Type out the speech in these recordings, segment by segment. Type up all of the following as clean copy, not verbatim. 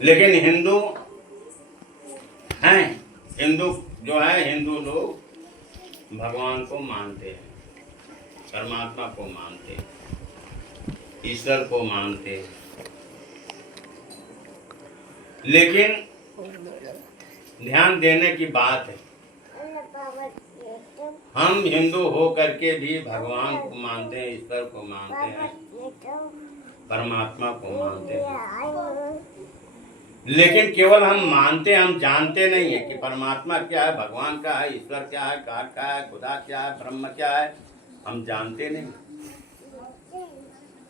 लेकिन हिंदू हैं, हिंदू जो है, हिंदू लोग भगवान को मानते हैं, परमात्मा को मानते हैं, ईश्वर को मानते हैं। लेकिन ध्यान देने की बात है, हम हिंदू हो करके भी भगवान को मानते हैं, ईश्वर को मानते हैं, परमात्मा को मानते हैं। लेकिन केवल हम मानते, हम जानते नहीं है कि परमात्मा क्या है, भगवान क्या है, ईश्वर क्या है, कार क्या है, खुदा क्या है, ब्रह्म क्या है, हम जानते नहीं।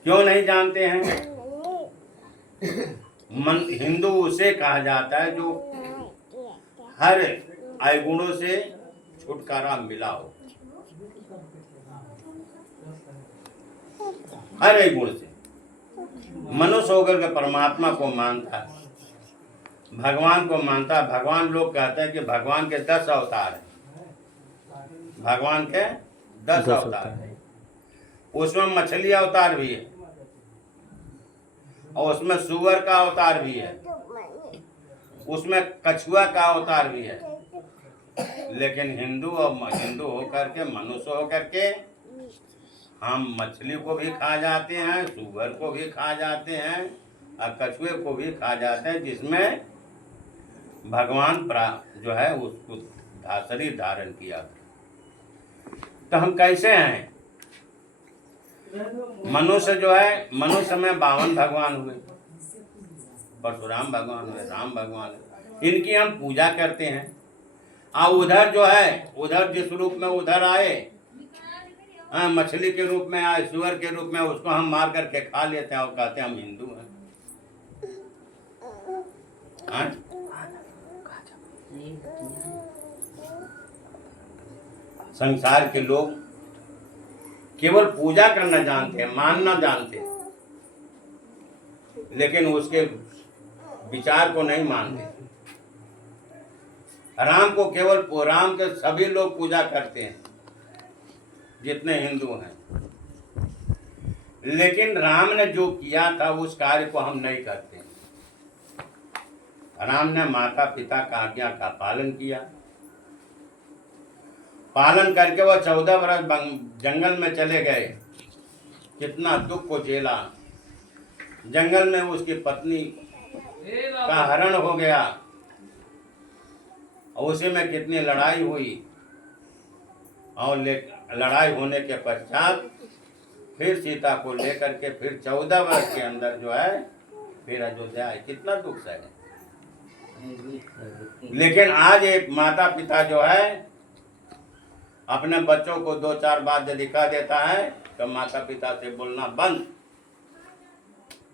क्यों नहीं जानते हैं? हिंदू उसे कहा जाता है जो हर अवगुणों से छुटकारा मिला हो, हर एक गुण से। मनुष्य होकर के परमात्मा को मानता है, भगवान को मानता है। भगवान लोग कहते हैं कि भगवान के 10 अवतार हैं, भगवान के 10 अवतार हैं। उसमें मछली अवतार भी है और उसमें सुअर का अवतार भी है, उसमें कछुआ का अवतार भी है। लेकिन हिंदू होकर के, मनुष्य होकर के हम मछली को भी खा जाते हैं, सुअर को भी खा जाते हैं और कछुए को भी खा जाते हैं, जिसमें भगवान जो है उसको शरीर धारण किया। तो हम कैसे हैं? मनुष्य जो है, मनुष्य में 52 भगवान हुए, परशुराम भगवान हुए, राम भगवान हुए, इनकी हम पूजा करते हैं। और उधर जो है, उधर जिस रूप में उधर आए, मछली के रूप में आए, सुअर के रूप में, उसको हम मार करके खा लेते हैं और कहते हैं हम हिंदू हैं। संसार के लोग केवल पूजा करना जानते हैं, मानना जानते हैं, लेकिन उसके विचार को नहीं मानते। राम को केवल, राम के सभी लोग पूजा करते हैं जितने हिंदू हैं, लेकिन राम ने जो किया था उस कार्य को हम नहीं करते। राम ने माता पिता का आज्ञा का पालन किया, पालन करके वह 14 वर्ष जंगल में चले गए, कितना दुख को झेला। जंगल में उसकी पत्नी का हरण हो गया और उसी में कितनी लड़ाई हुई, और लड़ाई होने के पश्चात फिर सीता को लेकर के फिर 14 वर्ष के अंदर जो है फिर अयोध्या आए। कितना दुख सहे। लेकिन आज एक माता पिता जो है अपने बच्चों को 2-4 बात दिखा देता है तो माता पिता से बोलना बंद,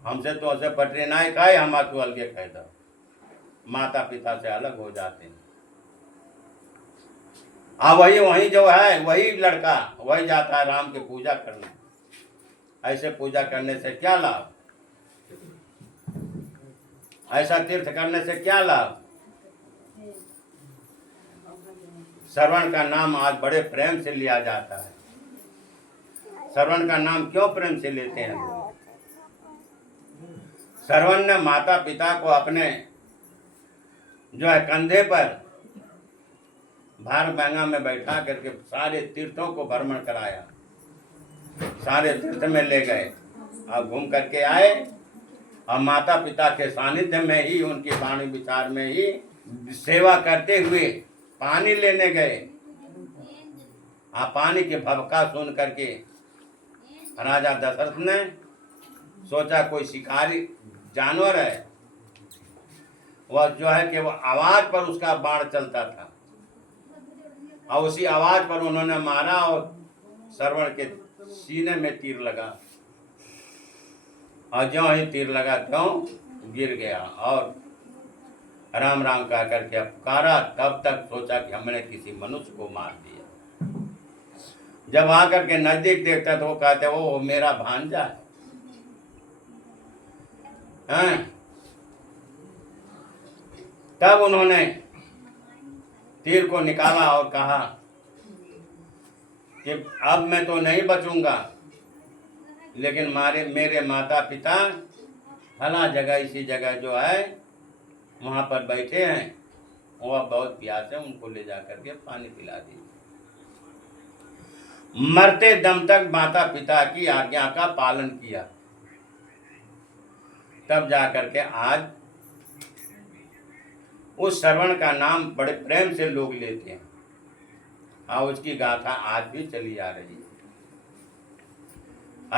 हमसे तो ऐसे पटरी ना खाए, हम तो अलगे कह दो। माता पिता से अलग हो जाते हैं। वही जो है, वही लड़का वही जाता है राम की पूजा करने। ऐसे पूजा करने से क्या लाभ? ऐसा तीर्थ करने से क्या लाभ? श्रवण का नाम आज बड़े प्रेम से लिया जाता है। श्रवण का नाम क्यों प्रेम से लेते हैं लोग? श्रवण ने माता पिता को अपने जो है कंधे पर भार बैंगा में बैठा करके सारे तीर्थों को भ्रमण कराया, सारे तीर्थ में ले गए और घूम करके आए, और माता पिता के सानिध्य में ही, उनकी वाणी विचार में ही सेवा करते हुए पानी लेने गए। पानी के भभका सुन करके राजा दशरथ ने सोचा कोई शिकारी जानवर है, वह जो है कि वह आवाज पर उसका बाण चलता था, और उसी आवाज पर उन्होंने मारा और श्रवण के सीने में तीर लगा, और ज्यों ही तीर लगा त्यों गिर गया और राम राम कह करके पुकारा। तब तक सोचा कि हमने किसी मनुष्य को मार दिया। जब आकर के नजदीक देखता तो वो कहते वो मेरा भांजा है। तब उन्होंने तीर को निकाला और कहा कि अब मैं तो नहीं बचूंगा, लेकिन मेरे माता पिता फला जगह, इसी जगह जो है वहाँ पर बैठे हैं, वह बहुत प्यास है, उनको ले जा करके पानी पिला दीजिए। मरते दम तक माता पिता की आज्ञा का पालन किया, तब जा करके आज उस श्रवण का नाम बड़े प्रेम से लोग लेते हैं और उसकी गाथा आज भी चली आ रही है।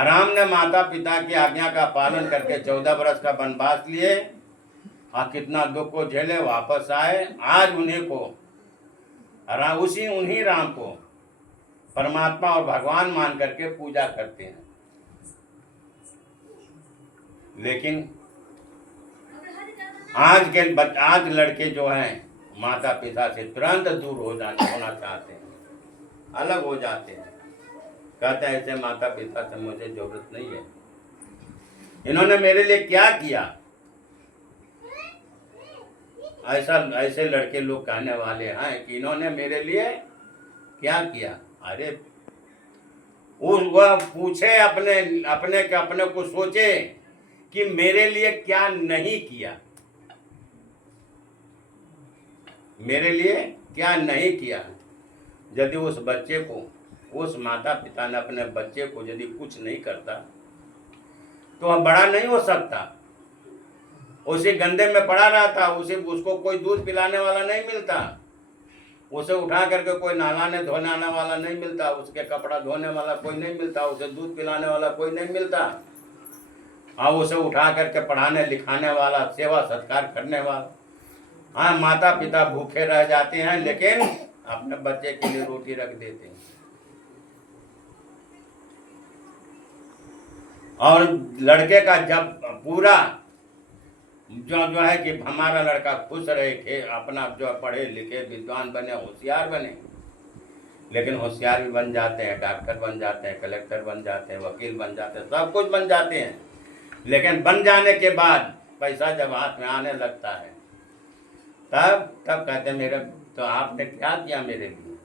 राम ने माता पिता की आज्ञा का पालन करके 14 वर्ष का वनवास लिए और कितना दुख को झेले, वापस आए। आज उन्हीं को उन्हीं राम को परमात्मा और भगवान मान करके पूजा करते हैं। लेकिन आज लड़के जो हैं माता पिता से तुरंत दूर होना चाहते हैं, अलग हो जाते हैं, कहते हैं ऐसे माता पिता से मुझे जरूरत नहीं है, इन्होंने मेरे लिए क्या किया। ऐसे लड़के लोग कहने वाले हैं कि इन्होंने मेरे लिए क्या किया। अरे वह पूछे अपने को सोचे कि मेरे लिए क्या नहीं किया, मेरे लिए क्या नहीं किया। यदि उस बच्चे को, उस माता पिता ने अपने बच्चे को यदि कुछ नहीं करता तो वह बड़ा नहीं हो सकता। उसे गंदे में पड़ा रहता, उसको कोई दूध पिलाने वाला नहीं मिलता, उसे उठा करके कोई नहलाने धोने आने वाला नहीं मिलता, उसके कपड़ा धोने वाला कोई नहीं मिलता, उसे दूध पिलाने वाला कोई नहीं मिलता, और उसे उठा करके पढ़ाने लिखाने वाला, सेवा सत्कार करने वाला। हाँ, माता पिता भूखे रह जाते हैं लेकिन अपने बच्चे के लिए रोटी रख देते हैं। और लड़के का जब पूरा जो है कि हमारा लड़का खुश रहे, अपना जो पढ़े लिखे विद्वान बने, होशियार बने, लेकिन होशियार भी बन जाते हैं, डॉक्टर बन जाते हैं, कलेक्टर बन जाते हैं, वकील बन जाते हैं, सब कुछ बन जाते हैं। लेकिन बन जाने के बाद पैसा जब हाथ में आने लगता है तब कहते हैं मेरे तो आपने क्या किया मेरे लिए।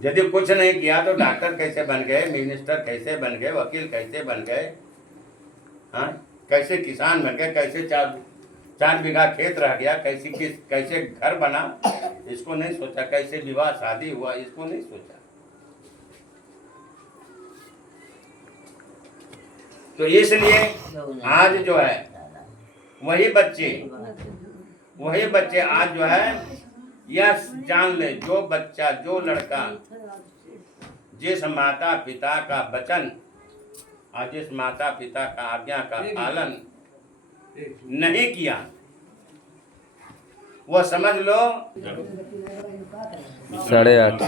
यदि कुछ नहीं किया तो डॉक्टर कैसे बन गए, मिनिस्टर कैसे बन गए, वकील कैसे बन गए, हाँ, कैसे किसान बन गए, कैसे 4 बीघा खेत रह गया, कैसे घर बना, इसको नहीं सोचा, कैसे विवाह शादी हुआ, इसको नहीं सोचा। तो इसलिए आज जो है वही बच्चे आज जो है यह जान ले, जो बच्चा, जो लड़का जिस माता पिता का वचन और जिस माता पिता का आज्ञा का पालन नहीं किया, वो समझ लो 8:30